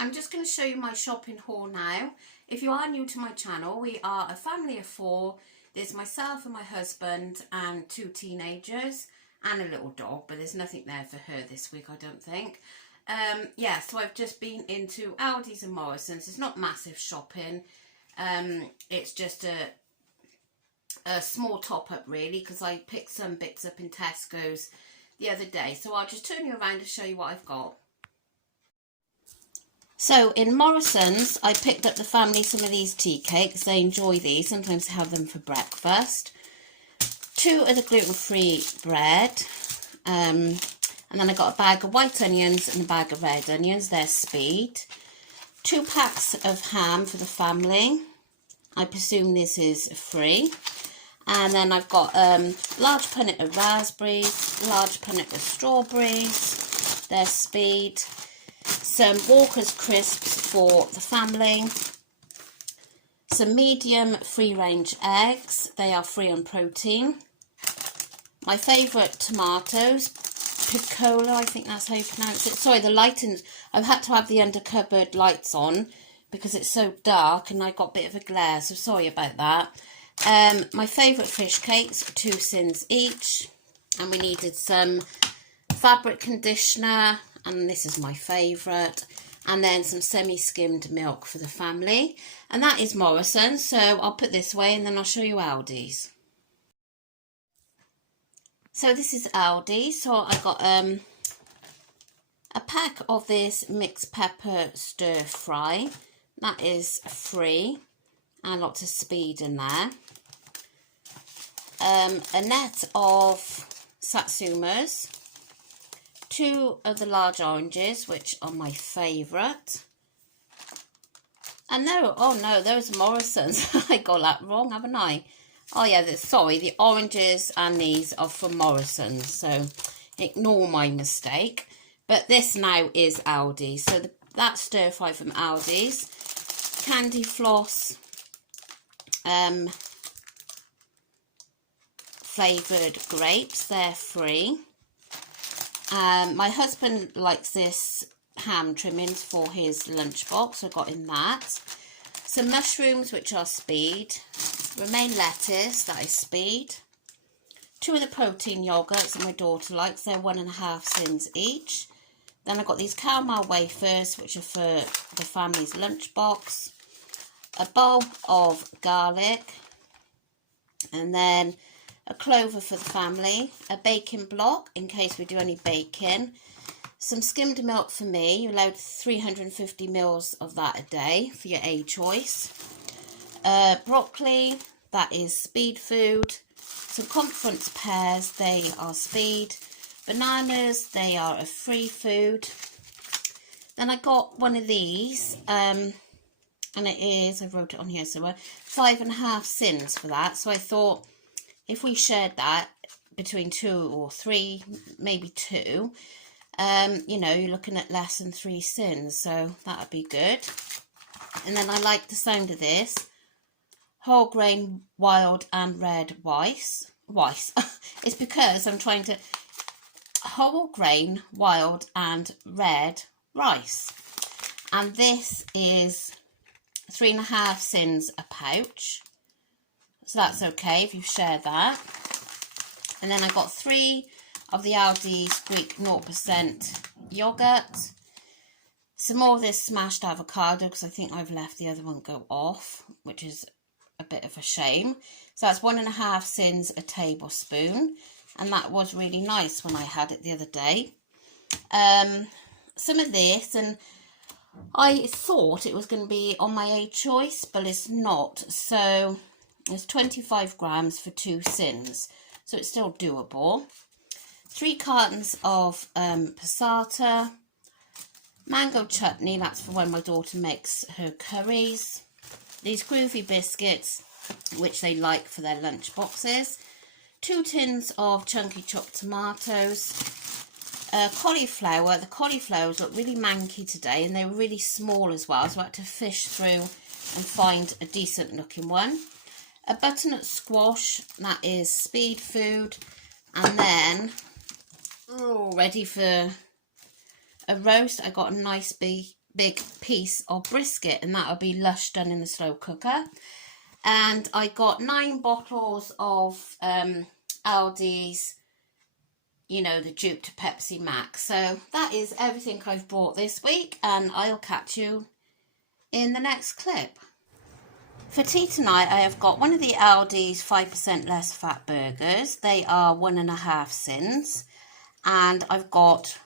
I'm just going to show you my shopping haul now. If you are new to my channel, we are a family of 4. There's myself and my husband and 2 teenagers and a little dog, but there's nothing there for her this week, I don't think. Yeah, so I've just been into Aldi's and Morrison's. It's not massive shopping. It's just a small top up really, because I picked some bits up in Tesco's the other day. So I'll just turn you around to show you what I've got. So in Morrison's, I picked up the family some of these tea cakes. They enjoy these. Sometimes I have them for breakfast. 2 of the gluten-free bread. And then I got a bag of white onions and a bag of red onions. They're Speed. 2 packs of ham for the family. I presume this is free. And then I've got large punnet of raspberries, large punnet of strawberries. They're Speed. Some Walker's crisps for the family, some medium free-range eggs, they are free on protein. My favourite tomatoes, Piccola, I think that's how you pronounce it. Sorry, the lighting, I've had to have the under cupboard lights on because it's so dark and I got a bit of a glare, so sorry about that. My favourite fish cakes, 2 cents each, and we needed some fabric conditioner, and this is my favourite, and then some semi-skimmed milk for the family, and that is Morrison's. So I'll put this away and then I'll show you Aldi's. So this is Aldi. So I got a pack of this mixed pepper stir fry, that is free, and lots of Speed in there. A net of Satsumas, 2 of the large oranges, which are my favourite. And no, oh no, those are Morrison's. I got that wrong, haven't I? Oh yeah, sorry, the oranges and these are from Morrison's, so ignore my mistake. But this now is Aldi. So that stir fry from Aldi's. Candy floss, flavoured grapes, they're free. My husband likes this ham trimmings for his lunchbox, so I got him that. Some mushrooms, which are Speed. Romaine lettuce, that is Speed. 2 of the protein yogurts that my daughter likes, they're 1.5 cents each. Then I got these caramel wafers, which are for the family's lunchbox. A bowl of garlic, and then a clover for the family, a baking block in case we do any baking, some skimmed milk for me. You're allowed 350 mils of that a day for your A choice. Broccoli, that is Speed food. Some conference pears, they are Speed. Bananas, they are a free food. Then I got one of these, and it is, I wrote it on here somewhere, 5.5 cents for that. So I thought, if we shared that between 2 or 3, maybe 2, you know, you're looking at less than 3 cents, so that would be good. And then I like the sound of this. Whole grain wild and red rice. It's because I'm trying to... Whole grain wild and red rice. And this is 3.5 cents a pouch. So that's okay if you share that. And then I got 3 of the Aldi's Greek 0% yogurt. Some more of this smashed avocado, because I think I've left the other one go off, which is a bit of a shame. So that's 1.5 cents a tablespoon. And that was really nice when I had it the other day. Some of this, and I thought it was going to be on my A choice, but it's not. So it's 25 grams for 2 cents, so it's still doable. 3 cartons of passata, mango chutney, that's for when my daughter makes her curries. These groovy biscuits, which they like for their lunch boxes. 2 tins of chunky chopped tomatoes. Cauliflower. The cauliflowers look really manky today, and they were really small as well, so I had to fish through and find a decent looking one. A butternut squash, that is Speed food. And then, ready for a roast, I got a nice big big piece of brisket, and that'll be lush done in the slow cooker. And I got 9 bottles of Aldi's, you know, the dupe to Pepsi Max. So that is everything I've bought this week, and I'll catch you in the next clip. For tea tonight, I have got one of the Aldi's 5% less fat burgers. They are 1.5 cents. And I've got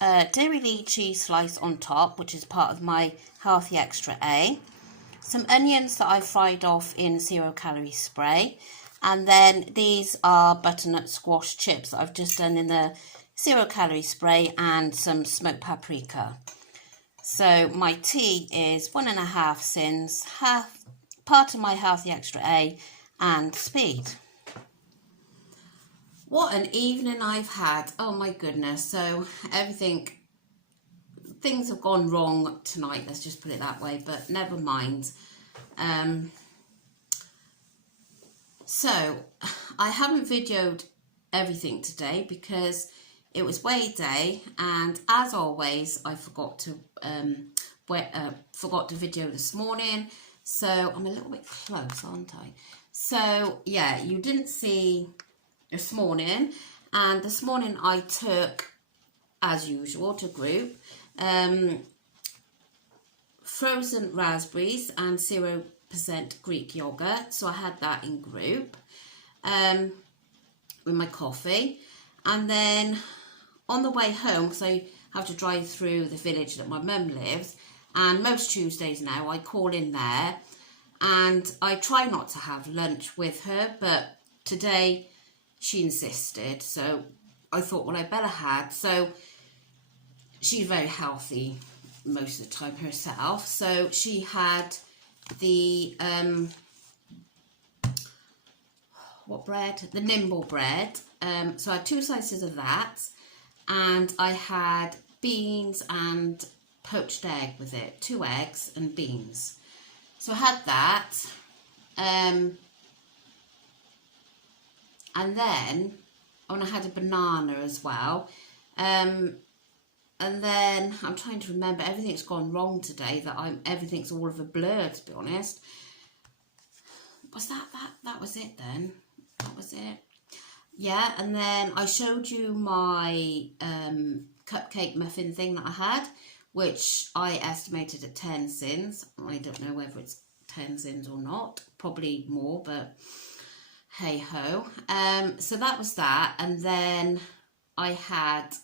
a Dairylea cheese slice on top, which is part of my Healthy Extra A. Some onions that I fried off in 0 calorie spray. And then these are butternut squash chips that I've just done in the 0 calorie spray, and some smoked paprika. So my tea is 1.5 cents, part of my Healthy Extra A and Speed. What an evening I've had. Oh my goodness. So things have gone wrong tonight, let's just put it that way, but never mind. So I haven't videoed everything today because it was weigh day, and as always I forgot to video this morning. So I'm a little bit close, aren't I? So yeah, you didn't see this morning, and this morning I took, as usual, to group frozen raspberries and 0% Greek yogurt. So I had that in group with my coffee, and then on the way home, because I have to drive through the village that my mum lives, and most Tuesdays now I call in there, and I try not to have lunch with her, but today she insisted, so I thought, well, I better have. So she's very healthy most of the time herself, so she had the what bread? The Nimble bread. So I had 2 slices of that, and I had beans and poached egg with it, 2 eggs and beans. So I had that, and then I had a banana as well, and then I'm trying to remember, everything's gone wrong today, everything's all of a blur, to be honest. Was that was it then? That was it. Yeah, and then I showed you my cupcake muffin thing that I had, which I estimated at 10 cents. I don't know whether it's 10 cents or not, probably more, but hey ho. So that was that, and then I had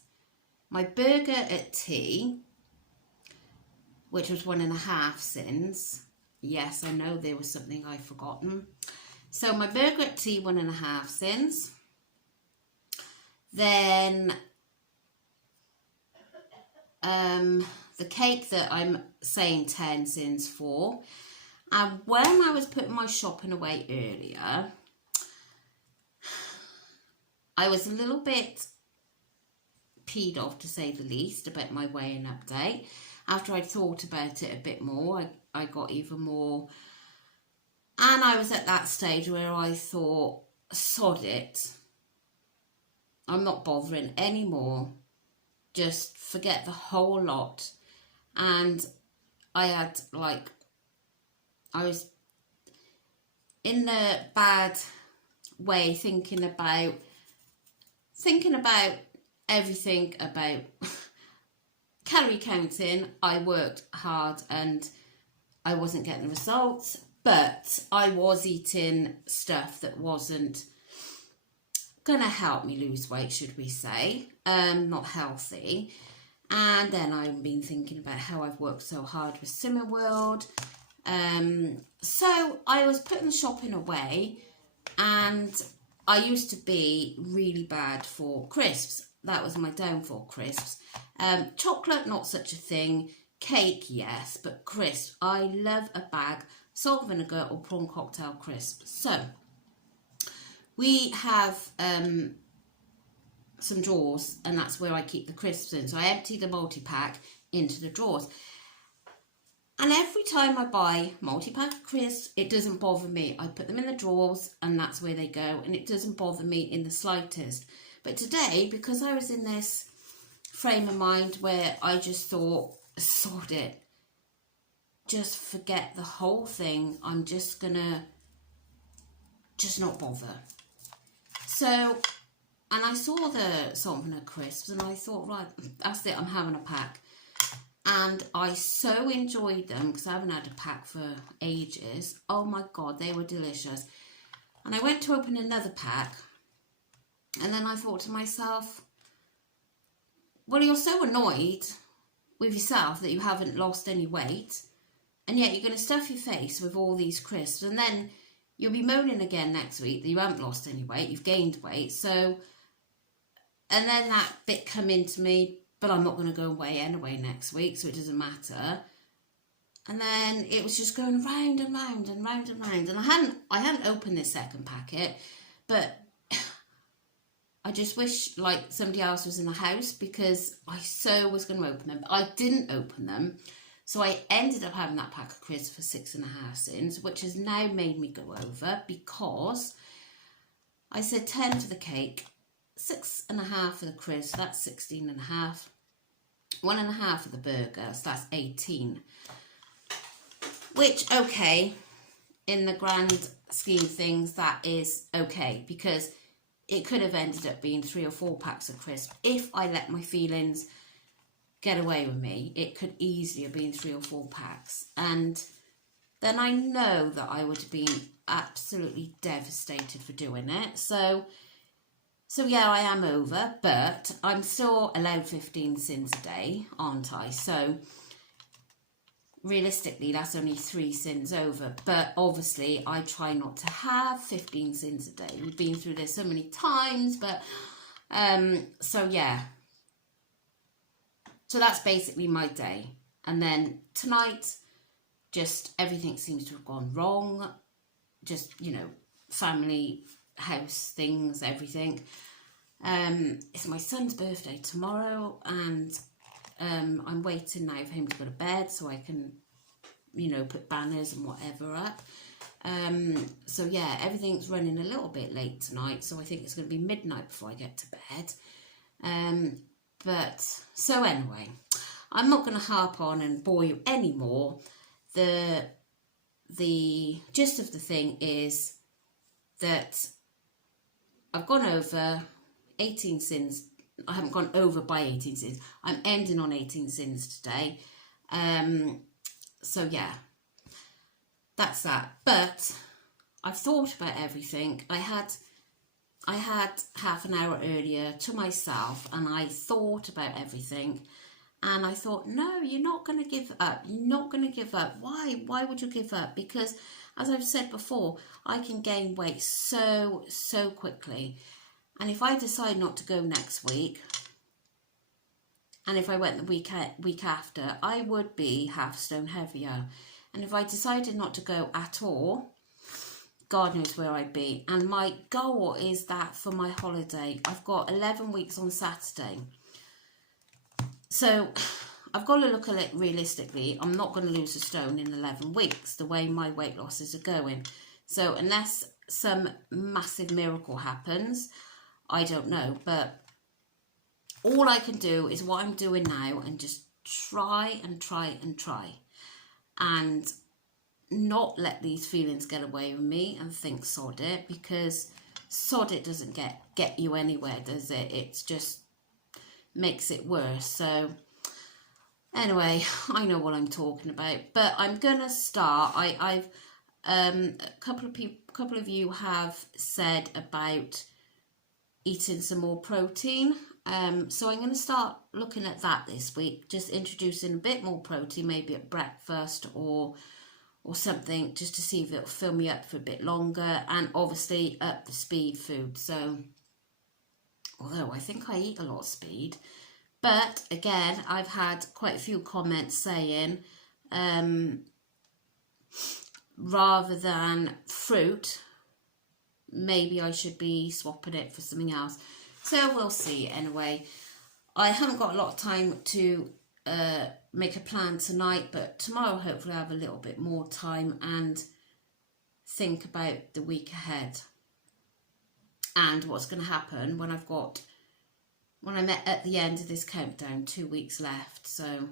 my burger at tea, which was 1.5 cents. Yes, I know there was something I've forgotten. So my burger at tea, 1.5 cents. Then the cake that I'm saying 10 cents for. And when I was putting my shopping away earlier, I was a little bit peed off, to say the least, about my weighing update. After I'd thought about it a bit more, I got even more. And I was at that stage where I thought, sod it. I'm not bothering anymore. Just forget the whole lot. And I had, I was in the bad way, thinking about everything about calorie counting. I worked hard and I wasn't getting results, but I was eating stuff that wasn't gonna help me lose weight, should we say, not healthy. And then I've been thinking about how I've worked so hard with Simmerworld. So I was putting the shopping away, and I used to be really bad for crisps. That was my downfall, crisps. Chocolate, not such a thing. Cake, yes, but crisps. I love a bag, salt vinegar or prawn cocktail crisps. So we have some drawers, and that's where I keep the crisps in. So I empty the multi-pack into the drawers. And every time I buy multi-pack of crisps, it doesn't bother me. I put them in the drawers and that's where they go, and it doesn't bother me in the slightest. But today, because I was in this frame of mind where I just thought, sod it, just forget the whole thing. I'm just gonna just not bother. So, and I saw the Salt and Pepper crisps and I thought, right, that's it, I'm having a pack. And I so enjoyed them because I haven't had a pack for ages. Oh my God, they were delicious. And I went to open another pack and then I thought to myself, well, you're so annoyed with yourself that you haven't lost any weight, and yet you're going to stuff your face with all these crisps, and then you'll be moaning again next week that you haven't lost any weight, you've gained weight. So, and then that bit come into me, but I'm not going to go away anyway next week, so it doesn't matter. And then it was just going round and round and round and round, and I hadn't opened this second packet, but I just wish like somebody else was in the house because I so was going to open them. I didn't open them, so I ended up having that pack of crisps for 6.5 cents, which has now made me go over because I said 10 for the cake, 6.5 for the crisps, that's 16.5, 1.5 for the burger, so that's 18. Which, okay, in the grand scheme of things, that is okay, because it could have ended up being 3 or 4 packs of crisps. If I let my feelings get away with me, it could easily have been 3 or 4 packs. And then I know that I would have been absolutely devastated for doing it. So yeah, I am over, but I'm still allowed 15 sins a day, aren't I? So realistically, that's only 3 sins over, but obviously I try not to have 15 sins a day. We've been through this so many times, but so yeah, so that's basically my day. And then tonight, just everything seems to have gone wrong, just, you know, family, house things, everything. It's my son's birthday tomorrow, and I'm waiting now for him to go to bed so I can, you know, put banners and whatever up. So yeah, everything's running a little bit late tonight, so I think it's going to be midnight before I get to bed. But so anyway, I'm not going to harp on and bore you anymore. The gist of the thing is that I've gone over 18 sins. I haven't gone over by 18 sins. I'm ending on 18 sins today. So yeah, that's that. But I've thought about everything. I had half an hour earlier to myself, and I thought about everything, and I thought, no, you're not going to give up. You're not going to give up. Why would you give up? Because as I've said before, I can gain weight so quickly. And if I decide not to go next week, and if I went the week after, I would be half a stone heavier. And if I decided not to go at all, God knows where I'd be. And my goal is that for my holiday, I've got 11 weeks on Saturday. So I've got to look at it realistically. I'm not going to lose a stone in 11 weeks, the way my weight losses are going. So unless some massive miracle happens, I don't know. But all I can do is what I'm doing now, and just try and not let these feelings get away with me and think sod it, because sod it doesn't get you anywhere, does it? It's just makes it worse. So anyway, I know what I'm talking about, but I'm gonna start. I've a couple of you have said about eating some more protein, so I'm going to start looking at that this week, just introducing a bit more protein, maybe at breakfast or something, just to see if it'll fill me up for a bit longer, and obviously up the speed food. So although I think I eat a lot of speed, but again, I've had quite a few comments saying rather than fruit, maybe I should be swapping it for something else. So we'll see. Anyway, I haven't got a lot of time to make a plan tonight, but tomorrow hopefully I'll have a little bit more time and think about the week ahead and what's going to happen when I'm at the end of this countdown, 2 weeks left. So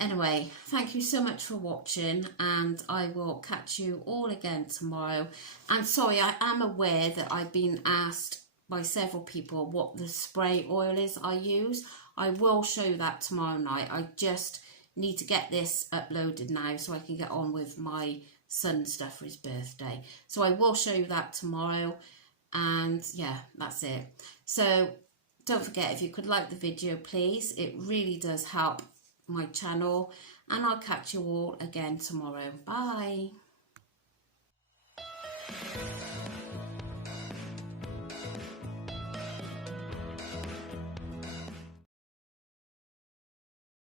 Anyway, thank you so much for watching, and I will catch you all again tomorrow. And sorry, I am aware that I've been asked by several people what the spray oil is I use. I will show that tomorrow night. I just need to get this uploaded now so I can get on with my son's stuff for his birthday. So I will show you that tomorrow, and yeah, that's it. So don't forget, if you could like the video, please. It really does help my channel, and I'll catch you all again tomorrow. Bye.